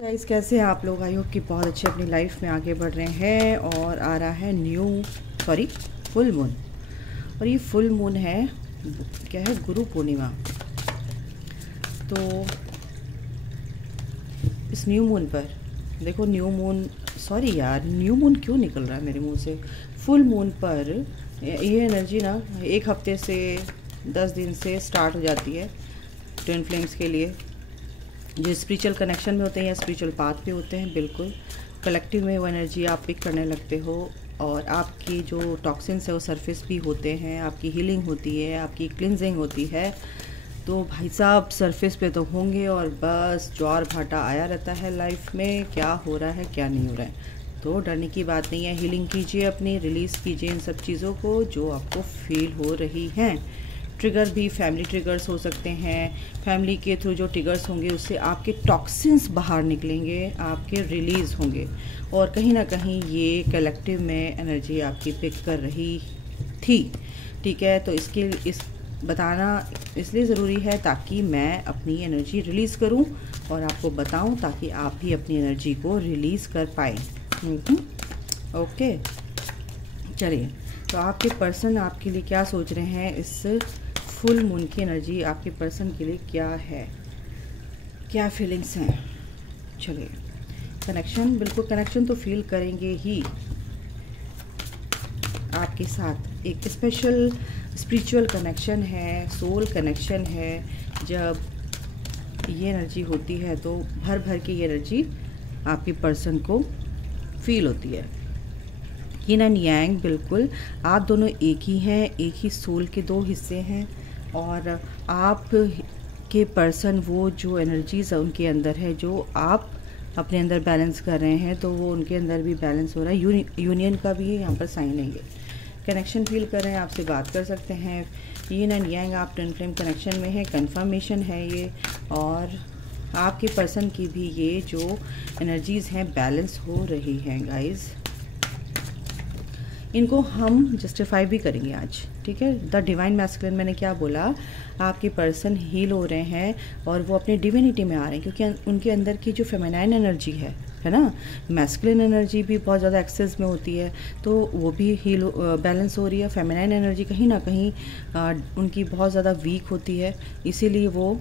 Guys, कैसे हैं आप लोग? आई होप कि बहुत अच्छे अपनी लाइफ में आगे बढ़ रहे हैं। और आ रहा है फुल मून। और ये फुल मून है, क्या है, गुरु पूर्णिमा। तो इस न्यू मून पर देखो, न्यू मून क्यों निकल रहा है मेरे मुंह से। फुल मून पर ये एनर्जी ना 1 हफ्ते से 10 दिन से स्टार्ट हो जाती है ट्विन फ्लेम्स के लिए, जो स्पिरिचुअल कनेक्शन में होते हैं या स्पिरिचुअल पाथ पे होते हैं। बिल्कुल कलेक्टिव में वो एनर्जी आप पिक करने लगते हो और आपकी जो टॉक्सिन्स है वो सरफेस भी होते हैं, आपकी हीलिंग होती है, आपकी क्लिनजिंग होती है। तो भाई साहब सरफेस पे तो होंगे और बस ज्वार भाटा आया रहता है लाइफ में, क्या हो रहा है क्या नहीं हो रहा है। तो डरने की बात नहीं है, हीलिंग कीजिए अपनी, रिलीज़ कीजिए इन सब चीज़ों को जो आपको फील हो रही हैं। ट्रिगर भी फैमिली ट्रिगर्स हो सकते हैं, फैमिली के थ्रू जो ट्रिगर्स होंगे उससे आपके टॉक्सिन्स बाहर निकलेंगे, आपके रिलीज़ होंगे। और कहीं ना कहीं ये कलेक्टिव में एनर्जी आपकी पिक कर रही थी, ठीक है। तो इस बताना इसलिए ज़रूरी है ताकि मैं अपनी एनर्जी रिलीज़ करूं और आपको बताऊं, ताकि आप भी अपनी एनर्जी को रिलीज़ कर पाएँ। ओके, चलिए। तो आपके पर्सन आपके लिए क्या सोच रहे हैं, इस फुल मून की एनर्जी आपके पर्सन के लिए क्या है, क्या फीलिंग्स हैं। चलिए, कनेक्शन, बिल्कुल कनेक्शन तो फील करेंगे ही आपके साथ। एक स्पेशल स्पिरिचुअल कनेक्शन है, सोल कनेक्शन है। जब ये एनर्जी होती है तो भर भर के ये एनर्जी आपके पर्सन को फील होती है। यिन एंड यांग, बिल्कुल आप दोनों एक ही हैं, एक ही सोल के 2 हिस्से हैं। और आप के पर्सन, वो जो एनर्जीज़ उनके अंदर है, जो आप अपने अंदर बैलेंस कर रहे हैं, तो वो उनके अंदर भी बैलेंस हो रहा है। यूनियन का भी यहाँ पर साइन है। ये कनेक्शन फील कर रहे हैं, आपसे बात कर सकते हैं। यिन एंड यांग, आप ट्विन फ्लेम कनेक्शन में है, कंफर्मेशन है ये। और आपके पर्सन की भी ये जो एनर्जीज़ हैं बैलेंस हो रही हैं गाइज़। इनको हम जस्टिफाई भी करेंगे आज, ठीक है। द डिवाइन मैस्कुलिन, मैंने क्या बोला, आपके पर्सन हील हो रहे हैं और वो अपनी डिविनिटी में आ रहे हैं, क्योंकि उनके अंदर की जो फेमिनाइन एनर्जी है ना, मैस्कुलिन एनर्जी भी बहुत ज़्यादा एक्सेस में होती है, तो वो भी बैलेंस हो रही है। फेमिनाइन एनर्जी कहीं ना कहीं उनकी बहुत ज़्यादा वीक होती है, इसीलिए वो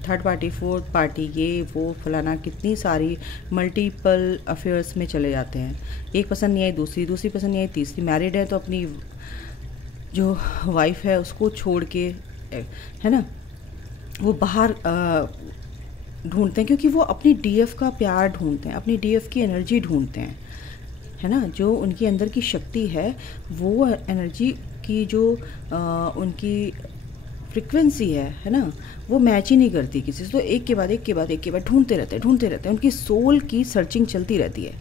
थर्ड पार्टी, फोर्थ पार्टी, ये वो फलाना, कितनी सारी मल्टीपल अफेयर्स में चले जाते हैं। एक पसंद नहीं आई दूसरी पसंद नहीं आई तीसरी, मैरिड है तो अपनी जो वाइफ है उसको छोड़ के, है ना, वो बाहर ढूंढते हैं, क्योंकि वो अपनी डीएफ का प्यार ढूंढते हैं, अपनी डीएफ की एनर्जी ढूंढते हैं, है ना। जो उनकी अंदर की शक्ति है, वो एनर्जी की जो उनकी फ्रिक्वेंसी है ना, वो मैच ही नहीं करती किसी से। तो एक के बाद ढूंढते रहते हैं। उनकी सोल की सर्चिंग चलती रहती है।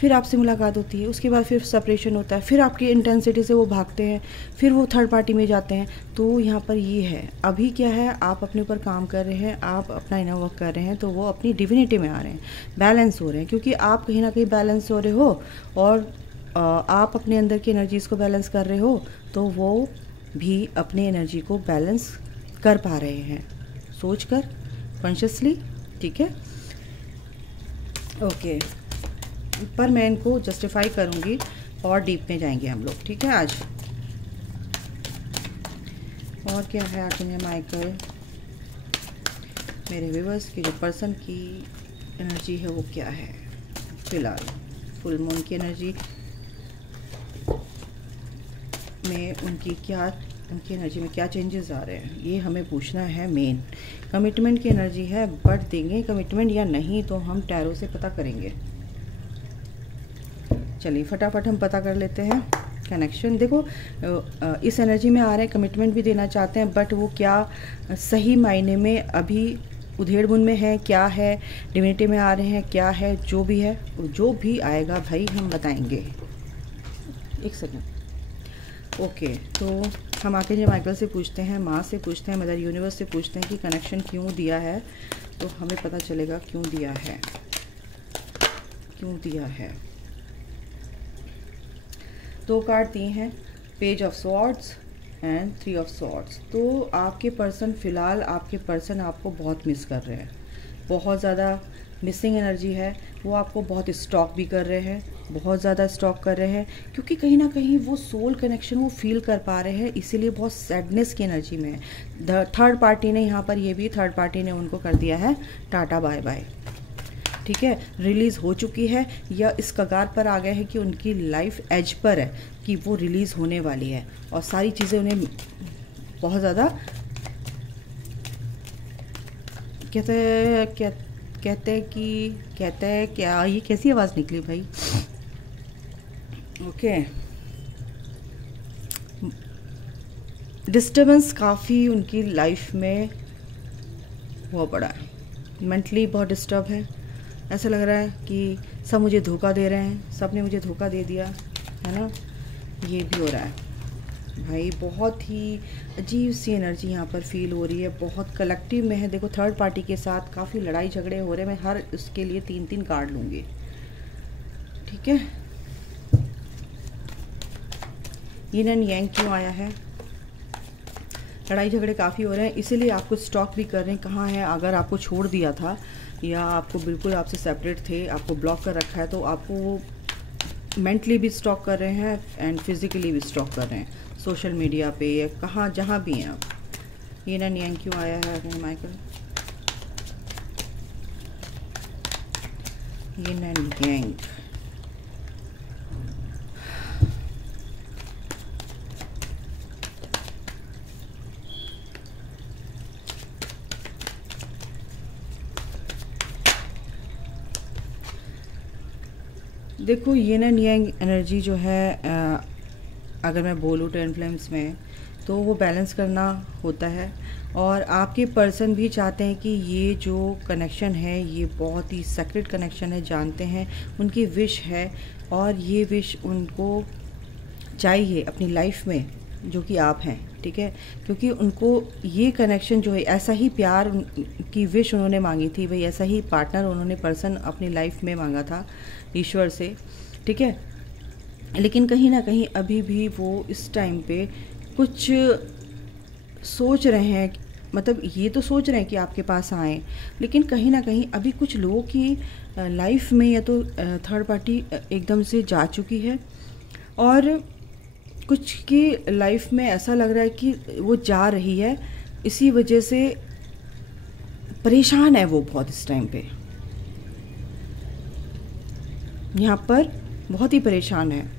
फिर आपसे मुलाकात होती है, उसके बाद फिर सेपरेशन होता है, फिर आपकी इंटेंसिटी से वो भागते हैं, फिर वो थर्ड पार्टी में जाते हैं। तो यहाँ पर ये है, अभी क्या है, आप अपने ऊपर काम कर रहे हैं, आप अपना इनर वर्क कर रहे हैं, तो वो अपनी डिविनिटी में आ रहे हैं, बैलेंस हो रहे हैं। क्योंकि आप कहीं ना कहीं बैलेंस हो रहे हो और आप अपने अंदर की एनर्जीज़ को बैलेंस कर रहे हो, तो वो भी अपनी एनर्जी को बैलेंस कर पा रहे हैं, सोचकर, कॉन्शियसली, ठीक है। ओके, पर मैं इनको जस्टिफाई करूँगी और डीप में जाएंगे हम लोग, ठीक है आज। और क्या है आर्कएंजल माइकल, मेरे व्यूअर्स की जो पर्सन की एनर्जी है वो क्या है फिलहाल, फुल मून की एनर्जी में उनकी एनर्जी में क्या चेंजेस आ रहे हैं, ये हमें पूछना है। मेन कमिटमेंट की एनर्जी है, बट देंगे कमिटमेंट या नहीं तो हम टैरो से पता करेंगे। चलिए फटाफट हम पता कर लेते हैं। कनेक्शन देखो, इस एनर्जी में आ रहे हैं, कमिटमेंट भी देना चाहते हैं, बट वो क्या सही मायने में अभी उधेड़ बुन में है, क्या है, डिविनिटी में आ रहे हैं, क्या है, जो भी है, जो भी आएगा भाई हम बताएंगे। एक सेकंड। ओके, तो हम आर्कएंजल माइकल से पूछते हैं, माँ से पूछते हैं, मदर यूनिवर्स से पूछते हैं कि कनेक्शन क्यों दिया है, तो हमें पता चलेगा क्यों दिया है। 2 कार्ड दिए हैं, page of swords and 3 of swords. तो आपके पर्सन, फ़िलहाल आपके पर्सन आपको बहुत मिस कर रहे हैं, बहुत ज़्यादा मिसिंग एनर्जी है, वो आपको बहुत स्टॉक भी कर रहे हैं, बहुत ज़्यादा स्टॉक कर रहे हैं, क्योंकि कहीं ना कहीं वो सोल कनेक्शन वो फील कर पा रहे हैं, इसीलिए बहुत सैडनेस की एनर्जी में है। थर्ड पार्टी ने यहाँ पर, ये भी थर्ड पार्टी ने उनको कर दिया है टाटा बाय बाय, ठीक है। रिलीज़ हो चुकी है या इस कगार पर आ गए हैं कि उनकी लाइफ एज पर है कि वो रिलीज़ होने वाली है, और सारी चीज़ें उन्हें बहुत ज़्यादा कहते हैं क्या, ये कैसी आवाज़ निकली भाई, ओके। डिस्टर्बेंस काफ़ी उनकी लाइफ में हुआ पड़ा है, मेंटली बहुत डिस्टर्ब है। ऐसा लग रहा है कि सब मुझे धोखा दे रहे हैं, सब ने मुझे धोखा दे दिया है ना, ये भी हो रहा है भाई। बहुत ही अजीब सी एनर्जी यहाँ पर फील हो रही है, बहुत कलेक्टिव में है। देखो थर्ड पार्टी के साथ काफ़ी लड़ाई झगड़े हो रहे हैं, मैं हर उसके लिए 3-3 कार्ड लूँगी, ठीक है। यिन एंड यांग क्यों आया है, लड़ाई झगड़े काफ़ी हो रहे हैं, इसीलिए आपको स्टॉक भी कर रहे हैं। कहाँ है, अगर आपको छोड़ दिया था या आपको बिल्कुल आपसे सेपरेट थे, आपको ब्लॉक कर रखा है, तो आपको वो मेंटली भी स्टॉक कर रहे हैं एंड फिज़िकली भी स्टॉक कर रहे हैं, सोशल मीडिया पे या कहाँ जहाँ भी हैं आप। यिन एंड यांग क्यों आया है माइकल, यिन एंड यांग। देखो यिन एंड यांग एनर्जी जो है, अगर मैं बोलूँ ट्विन फ्लेम्स में, तो वो बैलेंस करना होता है, और आपके पर्सन भी चाहते हैं कि ये जो कनेक्शन है ये बहुत ही सेक्रेट कनेक्शन है, जानते हैं, उनकी विश है, और ये विश उनको चाहिए अपनी लाइफ में, जो कि आप हैं, ठीक है। क्योंकि उनको ये कनेक्शन जो है, ऐसा ही प्यार की विश उन्होंने मांगी थी भाई, ऐसा ही पार्टनर उन्होंने पर्सन अपनी लाइफ में मांगा था ईश्वर से, ठीक है। लेकिन कहीं ना कहीं अभी भी वो इस टाइम पे कुछ सोच रहे हैं, मतलब ये तो सोच रहे हैं कि आपके पास आएँ, लेकिन कहीं ना कहीं अभी कुछ लोगों की लाइफ में या तो थर्ड पार्टी एकदम से जा चुकी है, और कुछ की लाइफ में ऐसा लग रहा है कि वो जा रही है, इसी वजह से परेशान है वो बहुत इस टाइम पे, यहाँ पर बहुत ही परेशान है।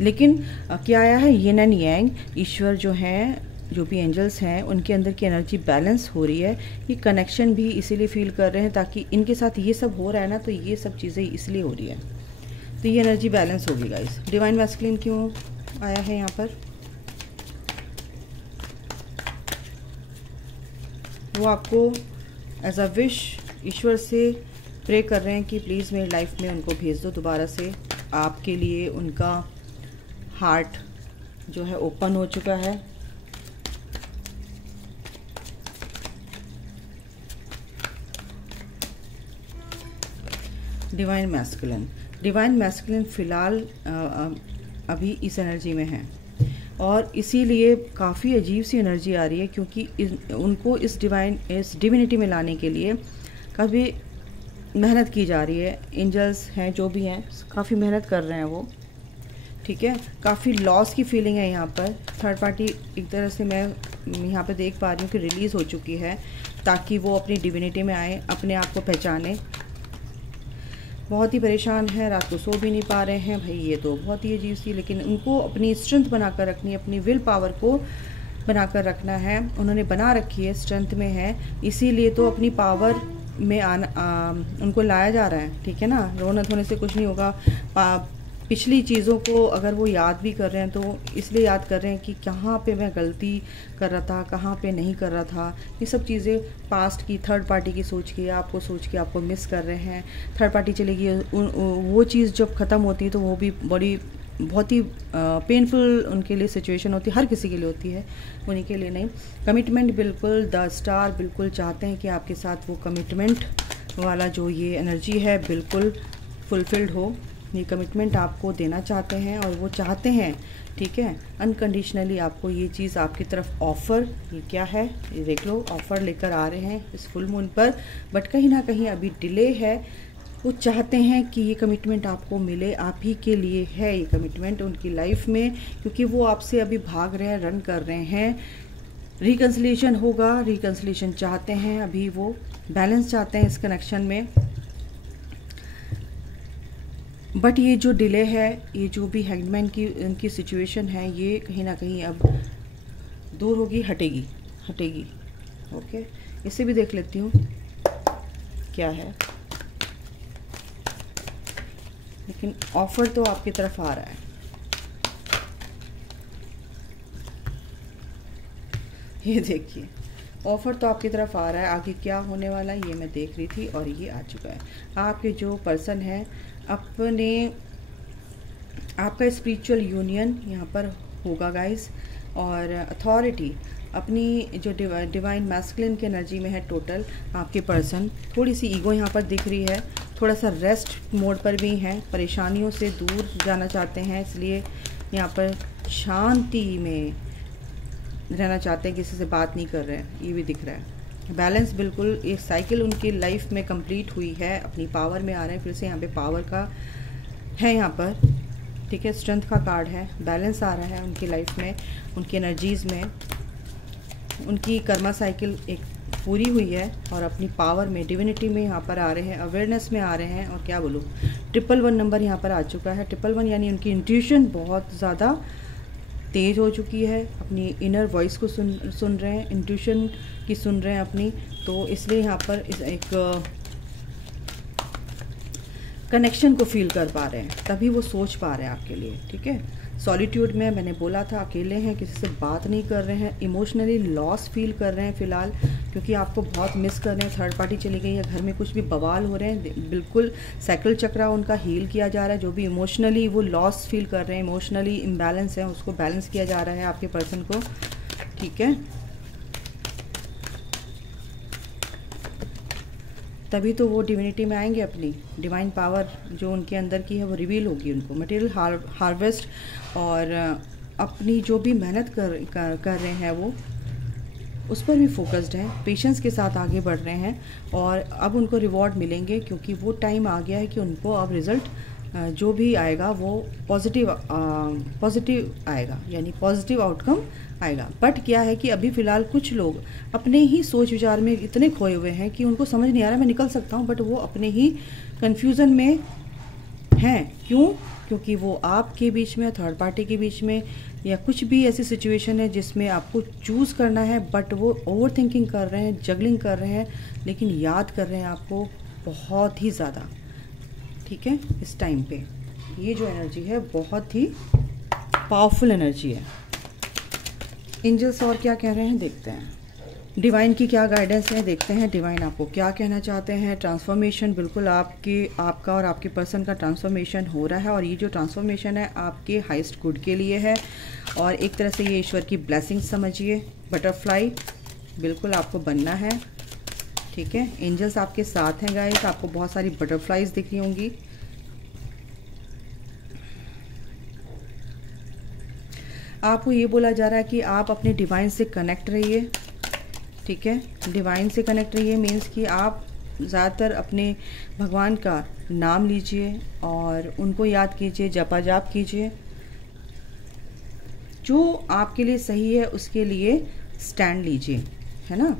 लेकिन क्या आया है, यिन एंड यांग, ईश्वर जो हैं, जो भी एंजल्स हैं, उनके अंदर की एनर्जी बैलेंस हो रही है। ये कनेक्शन भी इसीलिए फील कर रहे हैं ताकि इनके साथ ये सब हो रहा है ना, तो ये सब चीज़ें इसलिए हो रही है, तो ये एनर्जी बैलेंस होगी गाइस। डिवाइन मैस्कुलिन क्यों आया है यहाँ पर, वो आपको एज अ विश ईश्वर से प्रे कर रहे हैं कि प्लीज़ मेरी लाइफ में उनको भेज दो दोबारा से। आपके लिए उनका हार्ट जो है ओपन हो चुका है, डिवाइन मैस्कुलिन फ़िलहाल अभी इस एनर्जी में है, और इसीलिए काफ़ी अजीब सी एनर्जी आ रही है, क्योंकि उनको इस डिविनिटी में लाने के लिए काफ़ी मेहनत की जा रही है। एंजल्स हैं जो भी हैं, काफ़ी मेहनत कर रहे हैं वो, ठीक है। काफ़ी लॉस की फीलिंग है यहाँ पर। थर्ड पार्टी एक तरह से मैं यहाँ पे देख पा रही हूँ कि रिलीज़ हो चुकी है, ताकि वो अपनी डिविनिटी में आए, अपने आप को पहचाने। बहुत ही परेशान है, रात को सो भी नहीं पा रहे हैं भाई, ये तो बहुत ही अजीब सी, लेकिन उनको अपनी स्ट्रेंथ बनाकर रखनी है, अपनी विल पावर को बनाकर रखना है, उन्होंने बना रखी है, स्ट्रेंथ में है, इसीलिए तो अपनी पावर में उनको लाया जा रहा है, ठीक है ना। रोना धोने से कुछ नहीं होगा। पिछली चीज़ों को अगर वो याद भी कर रहे हैं, तो इसलिए याद कर रहे हैं कि कहाँ पे मैं गलती कर रहा था, कहाँ पे नहीं कर रहा था। ये सब चीज़ें पास्ट की, थर्ड पार्टी की सोच के आपको मिस कर रहे हैं। थर्ड पार्टी चलेगी, वो चीज़ जब ख़त्म होती है तो वो भी बहुत ही पेनफुल उनके लिए सिचुएशन होती है, हर किसी के लिए होती है, उन्हीं के लिए नहीं। कमिटमेंट बिल्कुल, द स्टार बिल्कुल चाहते हैं कि आपके साथ वो कमिटमेंट वाला जो ये एनर्जी है बिल्कुल फुलफिल्ड हो, ये कमिटमेंट आपको देना चाहते हैं और वो चाहते हैं, ठीक है, अनकंडीशनली आपको ये चीज़ आपकी तरफ ऑफ़र, ये क्या है ये देख लो, ऑफ़र लेकर आ रहे हैं इस फुल मून पर। बट कहीं ना कहीं अभी डिले है। वो चाहते हैं कि ये कमिटमेंट आपको मिले, आप ही के लिए है ये कमिटमेंट उनकी लाइफ में, क्योंकि वो आपसे अभी भाग रहे हैं, रन कर रहे हैं। रिकन्सिलेशन होगा, रिकन्सिलेशन चाहते हैं, अभी वो बैलेंस चाहते हैं इस कनेक्शन में। बट ये जो डिले है, ये जो भी हैंगमैन की इनकी सिचुएशन है, ये कहीं ना कहीं अब दूर होगी, हटेगी। ओके, इसे भी देख लेती हूँ क्या है। लेकिन ऑफर तो आपकी तरफ आ रहा है। ये देखिए, ऑफ़र तो आपकी तरफ आ रहा है। आगे क्या होने वाला है ये मैं देख रही थी और ये आ चुका है। आपके जो पर्सन है अपने, आपका स्पिरिचुअल यूनियन यहाँ पर होगा गाइस। और अथॉरिटी अपनी जो डिवाइन मैस्कुलिन की एनर्जी में है टोटल आपके पर्सन। थोड़ी सी ईगो यहाँ पर दिख रही है, थोड़ा सा रेस्ट मोड पर भी हैं, परेशानियों से दूर जाना चाहते हैं, इसलिए यहाँ पर शांति में रहना चाहते हैं, किसी से बात नहीं कर रहे हैं, ये भी दिख रहा है। बैलेंस बिल्कुल, एक साइकिल उनकी लाइफ में कंप्लीट हुई है, अपनी पावर में आ रहे हैं फिर से। यहाँ पे पावर का है यहाँ पर, ठीक है, स्ट्रेंथ का कार्ड है, बैलेंस आ रहा है उनकी लाइफ में, उनकी एनर्जीज़ में। उनकी कर्मा साइकिल एक पूरी हुई है और अपनी पावर में, डिविनिटी में यहाँ पर आ रहे हैं, अवेयरनेस में आ रहे हैं। और क्या बोलूँ, 111 नंबर यहाँ पर आ चुका है। 111 यानी उनकी इंट्यूशन बहुत ज़्यादा तेज हो चुकी है, अपनी इनर वॉइस को सुन रहे हैं, इंट्यूशन की सुन रहे हैं अपनी। तो इसलिए यहाँ पर एक कनेक्शन को फील कर पा रहे हैं, तभी वो सोच पा रहे हैं आपके लिए, ठीक है। सॉलिट्यूड में मैंने बोला था, अकेले हैं, किसी से बात नहीं कर रहे हैं, इमोशनली लॉस फील कर रहे हैं फ़िलहाल, क्योंकि आपको बहुत मिस कर रहे हैं। थर्ड पार्टी चली गई है, घर में कुछ भी बवाल हो रहे हैं, बिल्कुल साइकिल चक्रा उनका हील किया जा रहा है। जो भी इमोशनली वो लॉस फील कर रहे हैं, इमोशनली इम्बैलेंस है, उसको बैलेंस किया जा रहा है आपके पर्सन को, ठीक है। तभी तो वो डिविनिटी में आएंगे, अपनी डिवाइन पावर जो उनके अंदर की है वो रिवील होगी उनको। मटेरियल हार्वेस्ट और अपनी जो भी मेहनत कर रहे हैं वो उस पर भी फोकस्ड हैं, पेशेंस के साथ आगे बढ़ रहे हैं और अब उनको रिवॉर्ड मिलेंगे, क्योंकि वो टाइम आ गया है कि उनको अब रिज़ल्ट जो भी आएगा वो पॉजिटिव आएगा, यानी पॉजिटिव आउटकम आएगा। बट क्या है कि अभी फ़िलहाल कुछ लोग अपने ही सोच विचार में इतने खोए हुए हैं कि उनको समझ नहीं आ रहा मैं निकल सकता हूँ, बट वो अपने ही कन्फ्यूज़न में हैं। क्यों? क्योंकि वो आपके बीच में, थर्ड पार्टी के बीच में, या कुछ भी ऐसी सिचुएशन है जिसमें आपको चूज़ करना है, बट वो ओवर थिंकिंग कर रहे हैं, जगलिंग कर रहे हैं, लेकिन याद कर रहे हैं आपको बहुत ही ज़्यादा, ठीक है। इस टाइम पे ये जो एनर्जी है बहुत ही पावरफुल एनर्जी है। एंजल्स और क्या कह रहे हैं देखते हैं, डिवाइन की क्या गाइडेंस है देखते हैं, डिवाइन आपको क्या कहना चाहते हैं। ट्रांसफॉर्मेशन बिल्कुल आपका और आपके पर्सन का ट्रांसफॉर्मेशन हो रहा है, और ये जो ट्रांसफॉर्मेशन है आपके हाईएस्ट गुड के लिए है, और एक तरह से ये ईश्वर की ब्लेसिंग समझिए। बटरफ्लाई बिल्कुल आपको बनना है, ठीक है। एंजल्स आपके साथ हैं गाइस, आपको बहुत सारी बटरफ्लाईज दिख रही होंगी। आपको ये बोला जा रहा है कि आप अपने डिवाइन से कनेक्ट रहिए, ठीक है। डिवाइन से कनेक्ट रहिए मीन्स कि आप ज़्यादातर अपने भगवान का नाम लीजिए और उनको याद कीजिए, जपा जाप कीजिए। जो आपके लिए सही है उसके लिए स्टैंड लीजिए, है ना।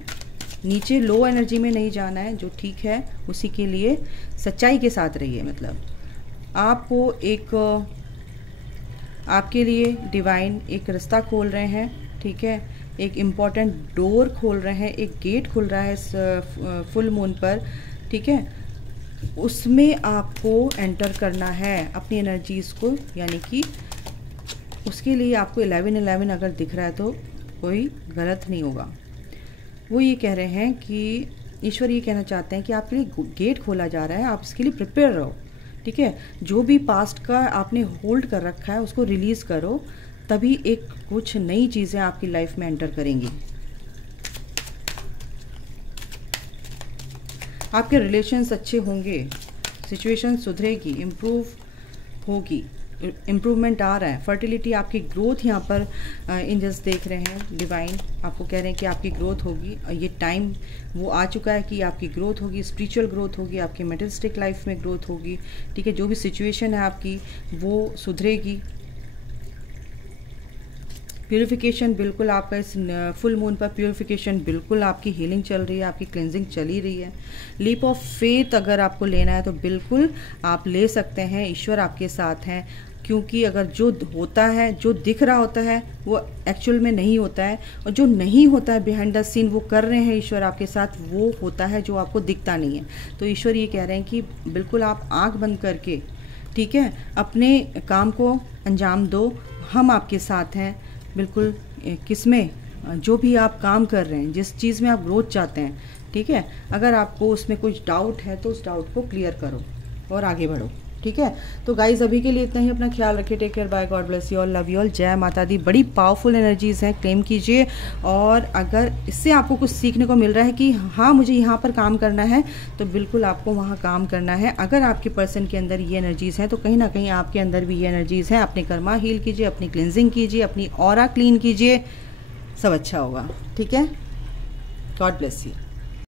नीचे लो एनर्जी में नहीं जाना है, जो ठीक है उसी के लिए सच्चाई के साथ रहिए। मतलब आपको एक, आपके लिए डिवाइन एक रास्ता खोल रहे हैं, ठीक है। एक इम्पॉर्टेंट डोर खोल रहे हैं, एक गेट खुल रहा है इस फुल मून पर, ठीक है। उसमें आपको एंटर करना है अपनी एनर्जीज़ को, यानी कि उसके लिए आपको 11-11 अगर दिख रहा है तो कोई गलत नहीं होगा। वो ये कह रहे हैं कि ईश्वर ये कहना चाहते हैं कि आपके लिए गेट खोला जा रहा है, आप इसके लिए प्रिपेयर रहो, ठीक है। जो भी पास्ट का आपने होल्ड कर रखा है उसको रिलीज़ करो, तभी एक कुछ नई चीज़ें आपकी लाइफ में एंटर करेंगी। आपके रिलेशंस अच्छे होंगे, सिचुएशन सुधरेगी, इम्प्रूव होगी, इम्प्रूवमेंट आ रहा है। फर्टिलिटी आपकी ग्रोथ यहाँ पर एंजल्स देख रहे हैं, डिवाइन आपको कह रहे हैं कि आपकी ग्रोथ होगी। ये टाइम वो आ चुका है कि आपकी ग्रोथ होगी, स्पिरिचुअल ग्रोथ होगी, आपकी मेटलिस्टिक लाइफ में ग्रोथ होगी, ठीक है। जो भी सिचुएशन है आपकी वो सुधरेगी। प्यूरिफिकेशन बिल्कुल आपका इस फुल मून पर प्यूरिफिकेशन बिल्कुल आपकी हीलिंग चल रही है, आपकी क्लिनजिंग चली रही है। लीप ऑफ फेथ अगर आपको लेना है तो बिल्कुल आप ले सकते हैं, ईश्वर आपके साथ हैं। क्योंकि अगर जो होता है, जो दिख रहा होता है वो एक्चुअल में नहीं होता है, और जो नहीं होता है बिहाइंड द सीन वो कर रहे हैं ईश्वर आपके साथ, वो होता है जो आपको दिखता नहीं है। तो ईश्वर ये कह रहे हैं कि बिल्कुल आप आँख बंद करके, ठीक है, अपने काम को अंजाम दो, हम आपके साथ हैं। बिल्कुल किसमें, जो भी आप काम कर रहे हैं, जिस चीज़ में आप ग्रोथ चाहते हैं, ठीक है, अगर आपको उसमें कुछ डाउट है तो उस डाउट को क्लियर करो और आगे बढ़ो, ठीक है। तो गाइज अभी के लिए इतना ही, अपना ख्याल रखिए, take care, bye, God bless you all, love you all, जय माता दी। बड़ी पावरफुल एनर्जीज़ हैं, क्लेम कीजिए। और अगर इससे आपको कुछ सीखने को मिल रहा है कि हाँ मुझे यहाँ पर काम करना है, तो बिल्कुल आपको वहाँ काम करना है। अगर आपके पर्सन के अंदर ये एनर्जीज़ हैं तो कहीं ना कहीं आपके अंदर भी ये एनर्जीज़ हैं। अपने कर्मा हील कीजिए, अपनी क्लिनजिंग कीजिए, अपनी ऑरा क्लीन कीजिए, सब अच्छा होगा, ठीक है। God bless you.